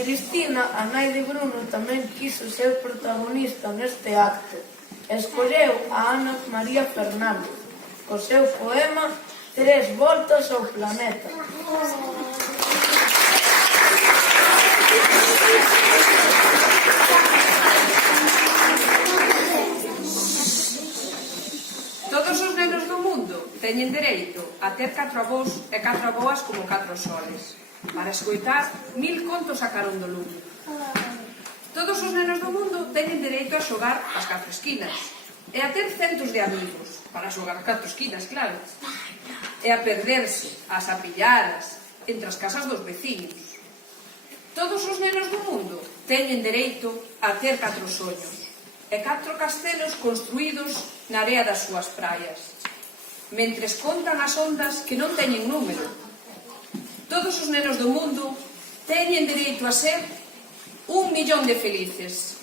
Cristina, a nai de Bruno, tamén quiso ser protagonista neste acto. Escolleu a Ana María Fernández co seu poema Tres voltas ao planeta. Todos os nenos do mundo teñen dereito a ter 4 avós e 4 avoas como 4 soles, para escoitar 1000 contos a carón do lume. Todos os nenos do mundo teñen dereito a xogar ás 4 esquinas e a ter centos de amigos, para xogar ás 4 esquinas, claro, e a perderse, ás apilladas, entre as casas dos veciños. Todos os nenos do mundo teñen dereito a ter 4 soños e 4 castelos construídos na area das súas praias, mentres contan as ondas que non teñen número. Todos os nenos do mundo teñen dereito a ser 1 millón de felices.